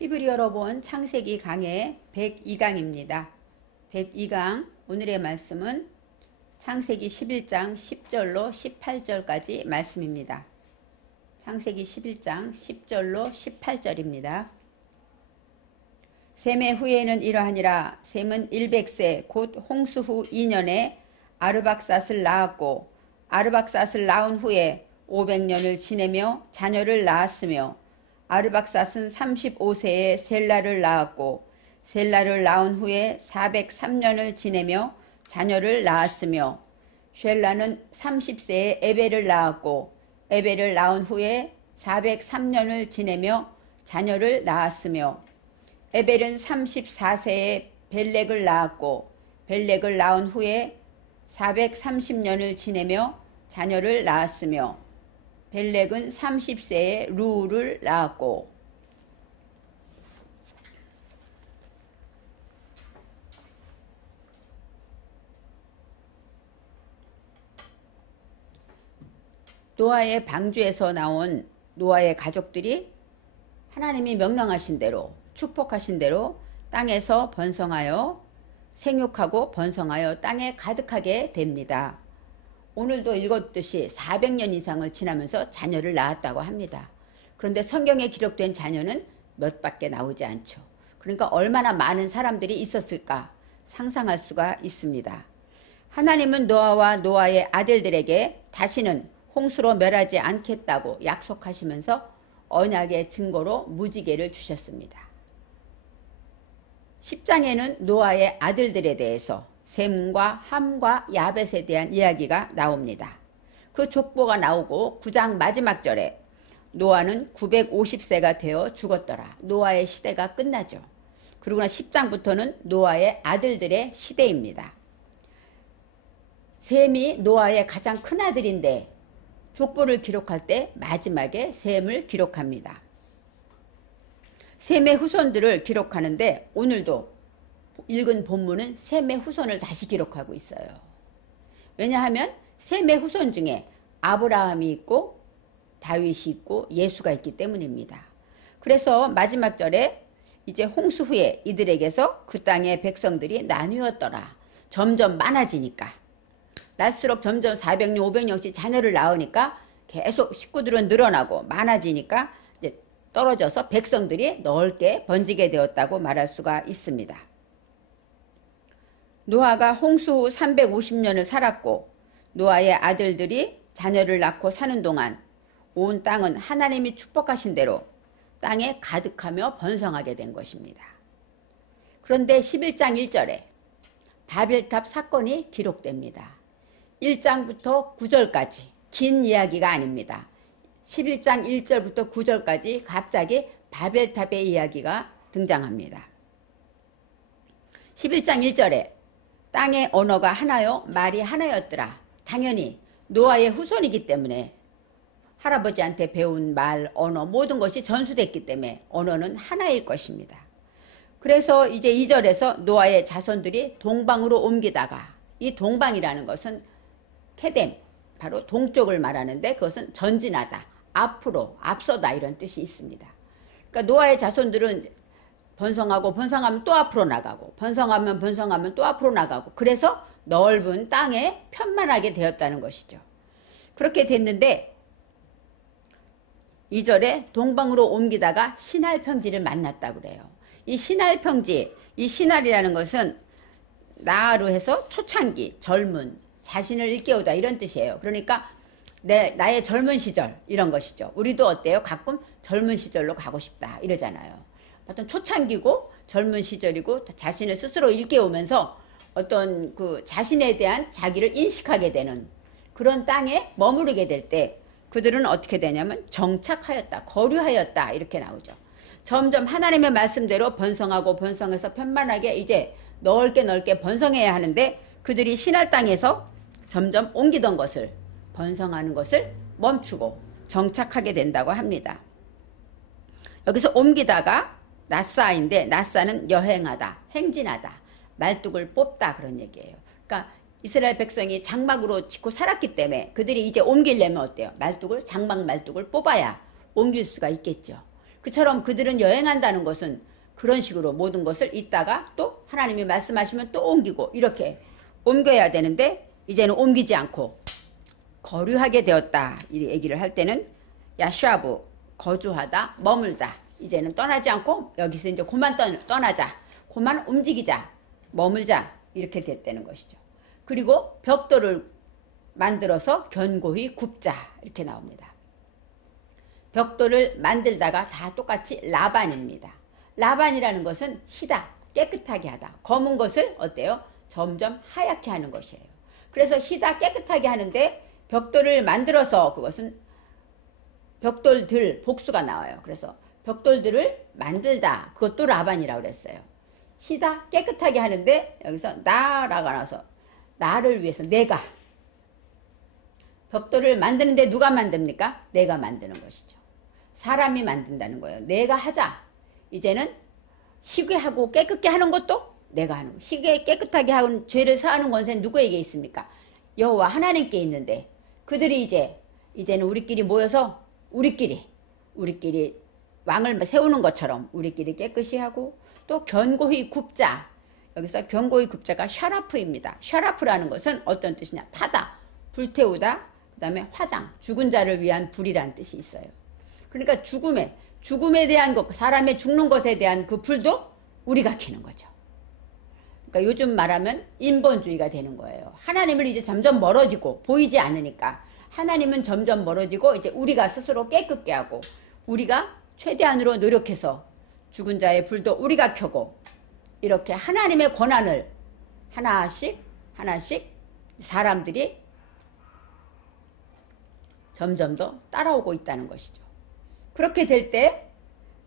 히브리어로 본 창세기 강의 102강입니다. 102강 오늘의 말씀은 창세기 11장 10절로 18절까지 말씀입니다. 창세기 11장 10절로 18절입니다. 셈의 후예는 이러하니라. 셈은 100세 곧 홍수 후 2년에 아르박삿을 낳았고 아르박삿을 낳은 후에 500년을 지내며 자녀를 낳았으며 아르박삿은 35세에 셀라를 낳았고 셀라를 낳은 후에 403년을 지내며 자녀를 낳았으며 쉘라는 30세에 에벨을 낳았고 에벨을 낳은 후에 403년을 지내며 자녀를 낳았으며 에벨은 34세에 벨렉을 낳았고 벨렉을 낳은 후에 430년을 지내며 자녀를 낳았으며 벨렉은 30세에 루우를 낳았고 노아의 방주에서 나온 노아의 가족들이 하나님이 명령하신 대로 축복하신 대로 땅에서 번성하여 생육하고 번성하여 땅에 가득하게 됩니다. 오늘도 읽었듯이 400년 이상을 지나면서 자녀를 낳았다고 합니다. 그런데 성경에 기록된 자녀는 몇 밖에 나오지 않죠. 그러니까 얼마나 많은 사람들이 있었을까 상상할 수가 있습니다. 하나님은 노아와 노아의 아들들에게 다시는 홍수로 멸하지 않겠다고 약속하시면서 언약의 증거로 무지개를 주셨습니다. 10장에는 노아의 아들들에 대해서 셈과 함과 야벳에 대한 이야기가 나옵니다. 그 족보가 나오고 9장 마지막 절에 노아는 950세가 되어 죽었더라. 노아의 시대가 끝나죠. 그리고 10장부터는 노아의 아들들의 시대입니다. 셈이 노아의 가장 큰 아들인데 족보를 기록할 때 마지막에 셈을 기록합니다. 셈의 후손들을 기록하는데 오늘도 읽은 본문은 셈의 후손을 다시 기록하고 있어요. 왜냐하면 셈의 후손 중에 아브라함이 있고 다윗이 있고 예수가 있기 때문입니다. 그래서 마지막 절에 이제 홍수 후에 이들에게서 그 땅의 백성들이 나뉘었더라. 점점 많아지니까 날수록 점점 400년 500년씩 자녀를 낳으니까 계속 식구들은 늘어나고 많아지니까 이제 떨어져서 백성들이 넓게 번지게 되었다고 말할 수가 있습니다. 노아가 홍수 후 350년을 살았고 노아의 아들들이 자녀를 낳고 사는 동안 온 땅은 하나님이 축복하신 대로 땅에 가득하며 번성하게 된 것입니다. 그런데 11장 1절에 바벨탑 사건이 기록됩니다. 1장부터 9절까지 긴 이야기가 아닙니다. 11장 1절부터 9절까지 갑자기 바벨탑의 이야기가 등장합니다. 11장 1절에 땅의 언어가 하나요 말이 하나였더라. 당연히 노아의 후손이기 때문에 할아버지한테 배운 말, 언어 모든 것이 전수됐기 때문에 언어는 하나일 것입니다. 그래서 이제 2절에서 노아의 자손들이 동방으로 옮기다가 이 동방이라는 것은 케뎀, 바로 동쪽을 말하는데 그것은 전진하다, 앞으로, 앞서다 이런 뜻이 있습니다. 그러니까 노아의 자손들은 번성하고 번성하면 또 앞으로 나가고 번성하면 번성하면 또 앞으로 나가고 그래서 넓은 땅에 편만하게 되었다는 것이죠. 그렇게 됐는데 2절에 동방으로 옮기다가 신할 평지를 만났다고 그래요. 이 신할 평지, 이 신할이라는 것은 나로 해서 초창기, 젊은, 자신을 일깨우다 이런 뜻이에요. 그러니까 나의 젊은 시절 이런 것이죠. 우리도 어때요? 가끔 젊은 시절로 가고 싶다 이러잖아요. 어떤 초창기고 젊은 시절이고 자신을 스스로 일깨우면서 어떤 그 자신에 대한 자기를 인식하게 되는 그런 땅에 머무르게 될 때 그들은 어떻게 되냐면 정착하였다, 거류하였다 이렇게 나오죠. 점점 하나님의 말씀대로 번성하고 번성해서 편만하게 이제 넓게 번성해야 하는데 그들이 신할 땅에서 점점 옮기던 것을 번성하는 것을 멈추고 정착하게 된다고 합니다. 여기서 옮기다가 나사인데 나사는 여행하다, 행진하다, 말뚝을 뽑다 그런 얘기예요. 그러니까 이스라엘 백성이 장막으로 짓고 살았기 때문에 그들이 이제 옮기려면 어때요? 장막 말뚝을 뽑아야 옮길 수가 있겠죠. 그처럼 그들은 여행한다는 것은 그런 식으로 모든 것을 있다가 또 하나님이 말씀하시면 또 옮기고 이렇게 옮겨야 되는데 이제는 옮기지 않고 거류하게 되었다. 이 얘기를 할 때는 야샤브 거주하다 머물다. 이제는 떠나지 않고 여기서 이제 그만 떠나자. 그만 움직이자. 머물자. 이렇게 됐다는 것이죠. 그리고 벽돌을 만들어서 견고히 굽자. 이렇게 나옵니다. 벽돌을 만들다가 다 똑같이 라반입니다. 라반이라는 것은 희다, 깨끗하게 하다. 검은 것을 어때요? 점점 하얗게 하는 것이에요. 그래서 희다, 깨끗하게 하는데 벽돌을 만들어서 그것은 벽돌들 복수가 나와요. 그래서 벽돌들을 만들다. 그것도 라반이라고 그랬어요. 희다, 깨끗하게 하는데 여기서 나라가 나와서 나를 위해서 내가 벽돌을 만드는데 누가 만듭니까? 내가 만드는 것이죠. 사람이 만든다는 거예요. 내가 하자. 이제는 희게 하고 깨끗게 하는 것도 내가 하는 거. 희게 깨끗하게 하고 죄를 사하는 권세는 누구에게 있습니까? 여호와 하나님께 있는데 그들이 이제는 우리끼리 모여서 우리끼리 왕을 세우는 것처럼 우리끼리 깨끗이 하고 또 견고히 굽자. 여기서 견고히 굽자가 샤라프입니다. 샤라프라는 것은 어떤 뜻이냐? 타다, 불태우다, 그 다음에 화장, 죽은 자를 위한 불이라는 뜻이 있어요. 그러니까 죽음에 대한 것, 사람의 죽는 것에 대한 그 불도 우리가 켜는 거죠. 그러니까 요즘 말하면 인본주의가 되는 거예요. 하나님을 이제 점점 멀어지고 보이지 않으니까 하나님은 점점 멀어지고 이제 우리가 스스로 깨끗게 하고 우리가 최대한으로 노력해서 죽은 자의 불도 우리가 켜고 이렇게 하나님의 권한을 하나씩 사람들이 점점 더 따라오고 있다는 것이죠. 그렇게 될 때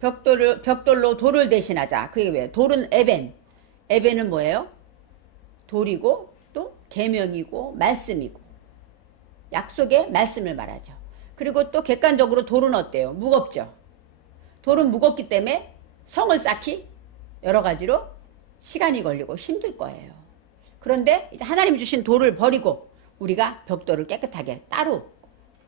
벽돌로 돌을 대신하자. 그게 왜요? 돌은 에벤은 뭐예요? 돌이고 또 계명이고 말씀이고 약속의 말씀을 말하죠. 그리고 또 객관적으로 돌은 어때요? 무겁죠. 돌은 무겁기 때문에 성을 쌓기 여러 가지로 시간이 걸리고 힘들 거예요. 그런데 이제 하나님이 주신 돌을 버리고 우리가 벽돌을 깨끗하게 따로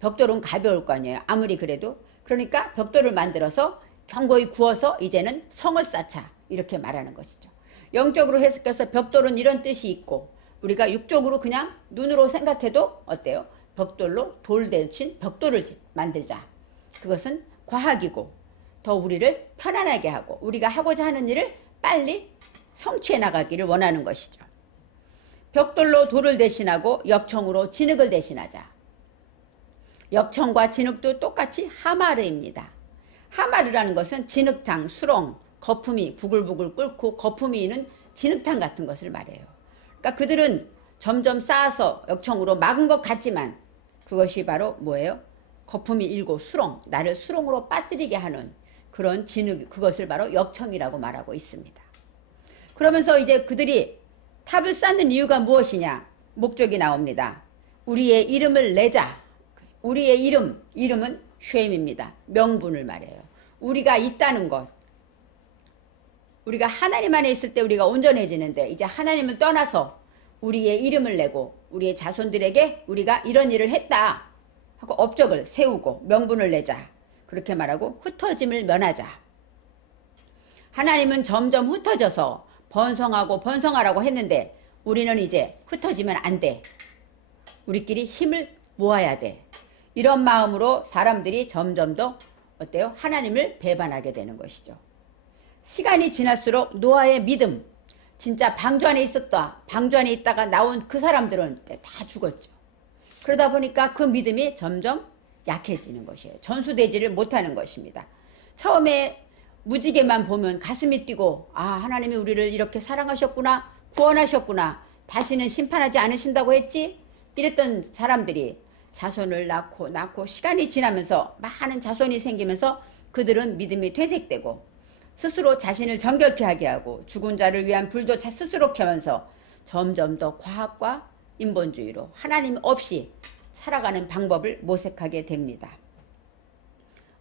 벽돌은 가벼울 거 아니에요. 아무리 그래도. 그러니까 벽돌을 만들어서 견고히 구워서 이제는 성을 쌓자. 이렇게 말하는 것이죠. 영적으로 해석해서 벽돌은 이런 뜻이 있고 우리가 육적으로 그냥 눈으로 생각해도 어때요? 벽돌로 돌 대신 벽돌을 만들자. 그것은 과학이고 더 우리를 편안하게 하고 우리가 하고자 하는 일을 빨리 성취해 나가기를 원하는 것이죠. 벽돌로 돌을 대신하고 역청으로 진흙을 대신하자. 역청과 진흙도 똑같이 하마르입니다. 하마르라는 것은 진흙탕, 수렁, 거품이 부글부글 끓고 거품이 있는 진흙탕 같은 것을 말해요. 그러니까 그들은 점점 쌓아서 역청으로 막은 것 같지만 그것이 바로 뭐예요? 거품이 일고 수렁, 나를 수렁으로 빠뜨리게 하는 그런 진흙, 그것을 바로 역청이라고 말하고 있습니다. 그러면서 이제 그들이 탑을 쌓는 이유가 무엇이냐? 목적이 나옵니다. 우리의 이름을 내자. 우리의 이름은 쉐임입니다. 명분을 말해요. 우리가 있다는 것. 우리가 하나님 안에 있을 때 우리가 온전해지는데 이제 하나님을 떠나서 우리의 이름을 내고 우리의 자손들에게 우리가 이런 일을 했다 하고 업적을 세우고 명분을 내자. 그렇게 말하고 흩어짐을 면하자. 하나님은 점점 흩어져서 번성하라고 했는데 우리는 이제 흩어지면 안 돼. 우리끼리 힘을 모아야 돼. 이런 마음으로 사람들이 점점 더 어때요? 하나님을 배반하게 되는 것이죠. 시간이 지날수록 노아의 믿음, 진짜 방주 안에 있다가 나온 그 사람들은 다 죽었죠. 그러다 보니까 그 믿음이 점점 약해지는 것이에요. 전수되지를 못하는 것입니다. 처음에 무지개만 보면 가슴이 뛰고 하나님이 우리를 이렇게 사랑하셨구나, 구원하셨구나, 다시는 심판하지 않으신다고 했지? 이랬던 사람들이 자손을 낳고 시간이 지나면서 많은 자손이 생기면서 그들은 믿음이 퇴색되고 스스로 자신을 정결케 하게 하고 죽은 자를 위한 불도 스스로 켜면서 점점 더 과학과 인본주의로 하나님 없이 살아가는 방법을 모색하게 됩니다.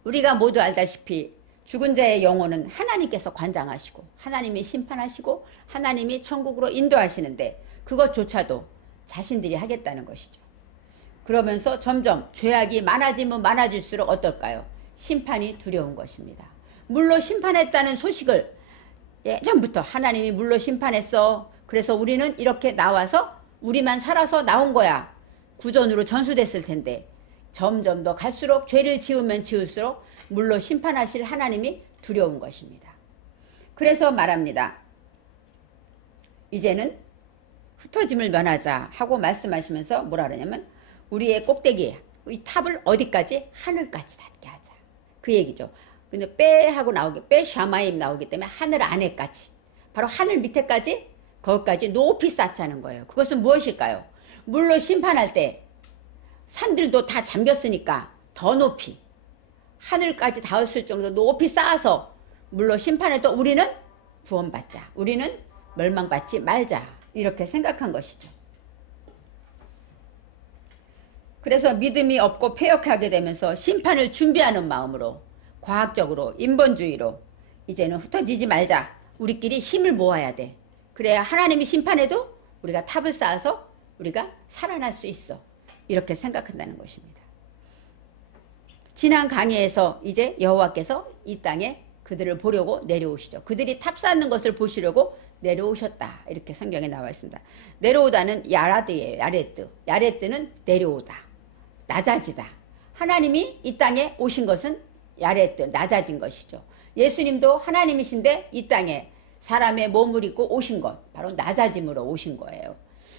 우리가 모두 알다시피 죽은 자의 영혼은 하나님께서 관장하시고 하나님이 심판하시고 하나님이 천국으로 인도하시는데 그것조차도 자신들이 하겠다는 것이죠. 그러면서 점점 죄악이 많아지면 많아질수록 어떨까요? 심판이 두려운 것입니다. 물로 심판했다는 소식을 예전부터 하나님이 물로 심판했어. 그래서 우리는 이렇게 나와서 우리만 살아서 나온 거야. 구전으로 전수됐을 텐데 점점 더 갈수록 죄를 지으면 지을수록 물로 심판하실 하나님이 두려운 것입니다. 그래서 말합니다. 이제는 흩어짐을 면하자 하고 말씀하시면서 뭐라 그러냐면 우리의 꼭대기 이 탑을 어디까지? 하늘까지 닿게 하자. 그 얘기죠. 근데 빼 하고 나오기 빼 샤마임 나오기 때문에 하늘 안에까지 바로 하늘 밑에까지 거기까지 높이 쌓자는 거예요. 그것은 무엇일까요? 물로 심판할 때 산들도 다 잠겼으니까 더 높이 하늘까지 닿았을 정도로 높이 쌓아서 물로 심판해도 우리는 구원받자. 우리는 멸망받지 말자. 이렇게 생각한 것이죠. 그래서 믿음이 없고 폐역하게 되면서 심판을 준비하는 마음으로 과학적으로 인본주의로 이제는 흩어지지 말자. 우리끼리 힘을 모아야 돼. 그래야 하나님이 심판해도 우리가 탑을 쌓아서 우리가 살아날 수 있어. 이렇게 생각한다는 것입니다. 지난 강의에서 이제 여호와께서 이 땅에 그들을 보려고 내려오시죠. 그들이 탑 쌓는 것을 보시려고 내려오셨다. 이렇게 성경에 나와 있습니다. 내려오다는 야라드예요. 야레드. 야레드는 내려오다. 낮아지다. 하나님이 이 땅에 오신 것은 야레드, 낮아진 것이죠. 예수님도 하나님이신데 이 땅에 사람의 몸을 입고 오신 것, 바로 낮아짐으로 오신 거예요.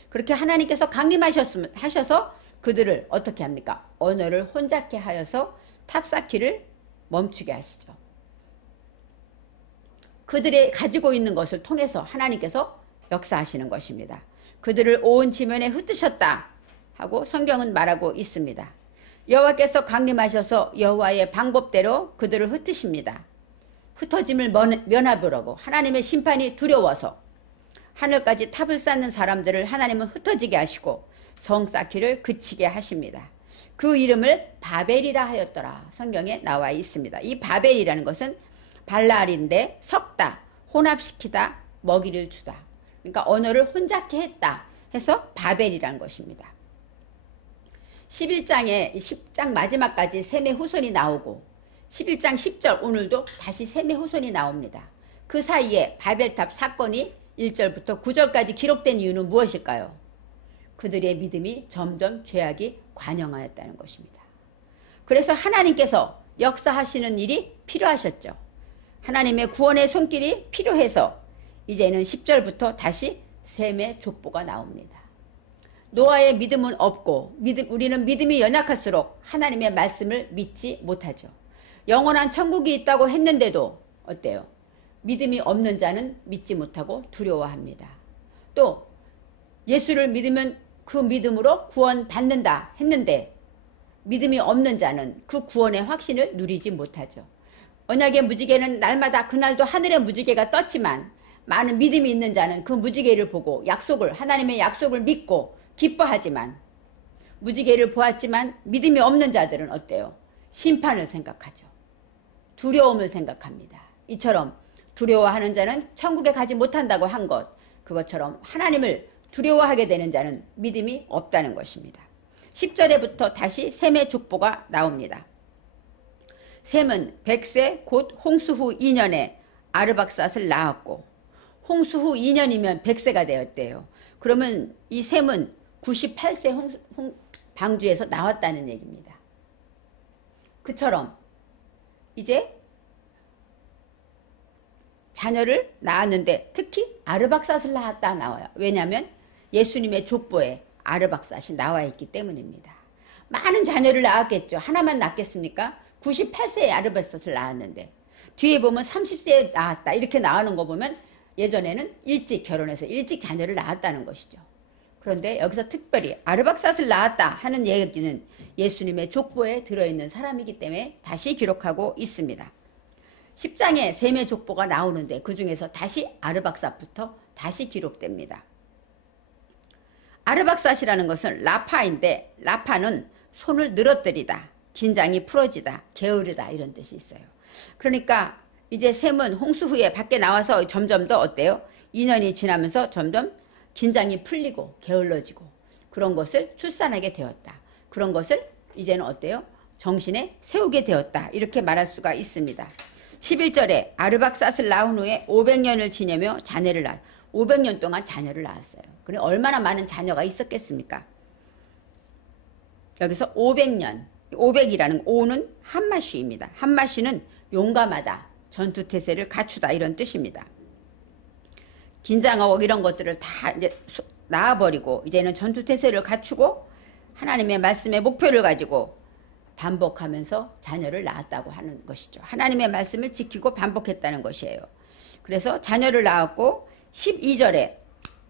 그렇게 하나님께서 강림하셔서 그들을 어떻게 합니까? 언어를 혼잡게 하여서 탑 쌓기를 멈추게 하시죠. 그들이 가지고 있는 것을 통해서 하나님께서 역사하시는 것입니다. 그들을 온 지면에 흩으셨다 하고 성경은 말하고 있습니다. 여호와께서 강림하셔서 여호와의 방법대로 그들을 흩으십니다. 흩어짐을 면하보려고 하나님의 심판이 두려워서 하늘까지 탑을 쌓는 사람들을 하나님은 흩어지게 하시고 성 쌓기를 그치게 하십니다. 그 이름을 바벨이라 하였더라. 성경에 나와 있습니다. 이 바벨이라는 것은 발랄인데 섞다, 혼합시키다, 먹이를 주다. 그러니까 언어를 혼잡게 했다 해서 바벨이라는 것입니다. 11장에 10장 마지막까지 셈의 후손이 나오고 11장 10절 오늘도 다시 셈의 후손이 나옵니다. 그 사이에 바벨탑 사건이 1절부터 9절까지 기록된 이유는 무엇일까요? 그들의 믿음이 점점 죄악이 관영하였다는 것입니다. 그래서 하나님께서 역사하시는 일이 필요하셨죠. 하나님의 구원의 손길이 필요해서 이제는 10절부터 다시 셈의 족보가 나옵니다. 노아의 믿음은 없고 우리는 믿음이 연약할수록 하나님의 말씀을 믿지 못하죠. 영원한 천국이 있다고 했는데도 어때요? 믿음이 없는 자는 믿지 못하고 두려워합니다. 또 예수를 믿으면 그 믿음으로 구원받는다 했는데 믿음이 없는 자는 그 구원의 확신을 누리지 못하죠. 언약의 무지개는 날마다 그날도 하늘의 무지개가 떴지만 많은 믿음이 있는 자는 그 무지개를 보고 하나님의 약속을 믿고 기뻐하지만 무지개를 보았지만 믿음이 없는 자들은 어때요? 심판을 생각하죠. 두려움을 생각합니다. 이처럼 두려워하는 자는 천국에 가지 못한다고 한 것, 그것처럼 하나님을 두려워하게 되는 자는 믿음이 없다는 것입니다. 10절에부터 다시 셈의 족보가 나옵니다. 셈은 100세 곧 홍수 후 2년에 아르박삿을 낳았고 홍수 후 2년이면 100세가 되었대요. 그러면 이 셈은 98세 방주에서 나왔다는 얘기입니다. 그처럼 이제 자녀를 낳았는데 특히 아르박삿을 낳았다 나와요. 왜냐하면 예수님의 족보에 아르박삿이 나와 있기 때문입니다. 많은 자녀를 낳았겠죠. 하나만 낳겠습니까? 98세에 아르박삿을 낳았는데 뒤에 보면 30세에 낳았다 이렇게 나오는 거 보면 예전에는 일찍 결혼해서 일찍 자녀를 낳았다는 것이죠. 그런데 여기서 특별히 아르박삿을 낳았다 하는 얘기는 예수님의 족보에 들어있는 사람이기 때문에 다시 기록하고 있습니다. 10장에 셈의 족보가 나오는데 그 중에서 다시 아르박삿부터 다시 기록됩니다. 아르박삿이라는 것은 라파인데 라파는 손을 늘어뜨리다, 긴장이 풀어지다, 게으르다 이런 뜻이 있어요. 그러니까 이제 셈은 홍수 후에 밖에 나와서 점점 더 어때요? 2년이 지나면서 점점 긴장이 풀리고 게을러지고 그런 것을 출산하게 되었다. 그런 것을 이제는 어때요? 정신에 세우게 되었다. 이렇게 말할 수가 있습니다. 11절에 아르박삿을 낳은 후에 500년을 지내며 자녀를 낳았. 500년 동안 자녀를 낳았어요. 그래 얼마나 많은 자녀가 있었겠습니까? 여기서 500년, 500이라는 5는 한마쉬입니다. 한마쉬는 용감하다, 전투태세를 갖추다 이런 뜻입니다. 긴장하고 이런 것들을 다 이제 놔버리고 이제는 전투태세를 갖추고 하나님의 말씀의 목표를 가지고 반복하면서 자녀를 낳았다고 하는 것이죠. 하나님의 말씀을 지키고 반복했다는 것이에요. 그래서 자녀를 낳았고 12절에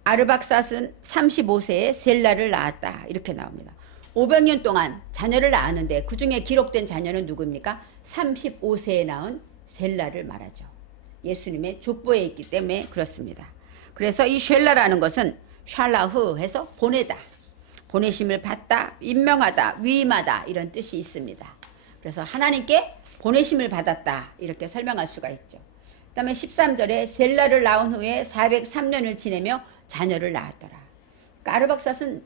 아르박삿은 35세에 셀라를 낳았다 이렇게 나옵니다. 500년 동안 자녀를 낳았는데 그 중에 기록된 자녀는 누구입니까? 35세에 낳은 셀라를 말하죠. 예수님의 족보에 있기 때문에 그렇습니다. 그래서 이 쉘라라는 것은 샬라흐 해서 보내다, 보내심을 받다, 임명하다, 위임하다 이런 뜻이 있습니다. 그래서 하나님께 보내심을 받았다 이렇게 설명할 수가 있죠. 그 다음에 13절에 셀라를 낳은 후에 403년을 지내며 자녀를 낳았더라. 그러니까 아르박삿은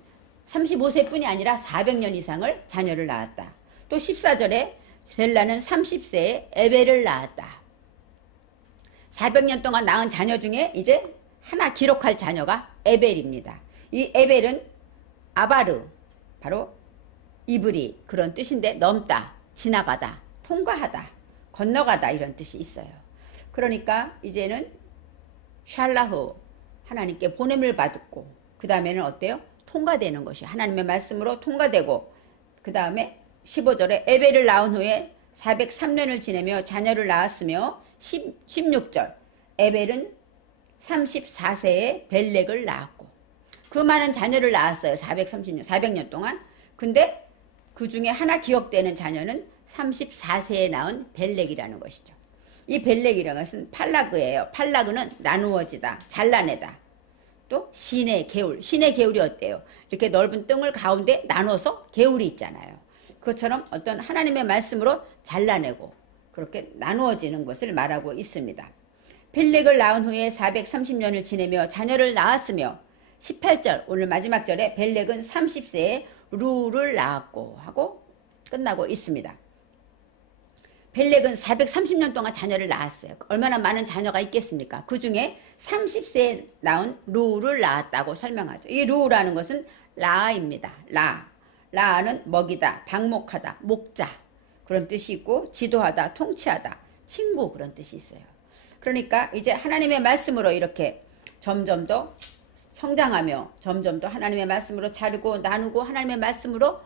35세뿐이 아니라 400년 이상을 자녀를 낳았다. 또 14절에 셀라는 30세에 에벨을 낳았다. 400년 동안 낳은 자녀 중에 이제 하나 기록할 자녀가 에벨입니다. 이 에벨은 아바르, 바로 이브리 그런 뜻인데 넘다, 지나가다, 통과하다, 건너가다 이런 뜻이 있어요. 그러니까 이제는 샬라후, 하나님께 보냄을 받고 그 다음에는 어때요? 통과되는 것이 하나님의 말씀으로 통과되고 그 다음에 15절에 에벨을 낳은 후에 403년을 지내며 자녀를 낳았으며 16절 에벨은 34세에 벨렉을 낳았고 그 많은 자녀를 낳았어요. 400년 동안. 근데 그 중에 하나 기억되는 자녀는 34세에 낳은 벨렉이라는 것이죠. 이 벨렉이라는 것은 팔라그예요. 팔라그는 나누어지다, 잘라내다. 또 신의 개울, 신의 개울이 어때요? 이렇게 넓은 뜰 가운데 나눠서 개울이 있잖아요. 그것처럼 어떤 하나님의 말씀으로 잘라내고 그렇게 나누어지는 것을 말하고 있습니다. 벨렉을 낳은 후에 430년을 지내며 자녀를 낳았으며 18절 오늘 마지막 절에 벨렉은 30세에 루를 낳았고 하고 끝나고 있습니다. 벨렉은 430년 동안 자녀를 낳았어요. 얼마나 많은 자녀가 있겠습니까? 그 중에 30세에 낳은 루를 낳았다고 설명하죠. 이 루라는 것은 라입니다. 라는 먹이다, 방목하다, 목자 그런 뜻이 있고 지도하다, 통치하다, 친구 그런 뜻이 있어요. 그러니까 이제 하나님의 말씀으로 이렇게 점점 더 성장하며 점점 더 하나님의 말씀으로 자르고 나누고 하나님의 말씀으로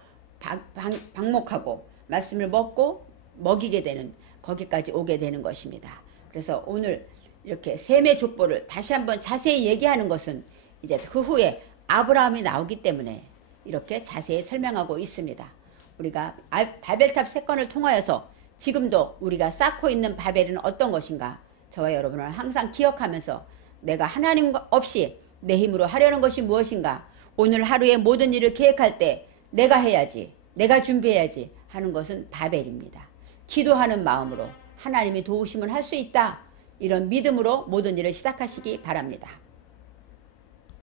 방목하고 말씀을 먹고 먹이게 되는 거기까지 오게 되는 것입니다. 그래서 오늘 이렇게 셈의 족보를 다시 한번 자세히 얘기하는 것은 이제 그 후에 아브라함이 나오기 때문에 이렇게 자세히 설명하고 있습니다. 우리가 바벨탑 사건을 통하여서 지금도 우리가 쌓고 있는 바벨은 어떤 것인가 저와 여러분을 항상 기억하면서 내가 하나님 없이 내 힘으로 하려는 것이 무엇인가 오늘 하루의 모든 일을 계획할 때 내가 해야지 내가 준비해야지 하는 것은 바벨입니다. 기도하는 마음으로 하나님이 도우심을 할 수 있다 이런 믿음으로 모든 일을 시작하시기 바랍니다.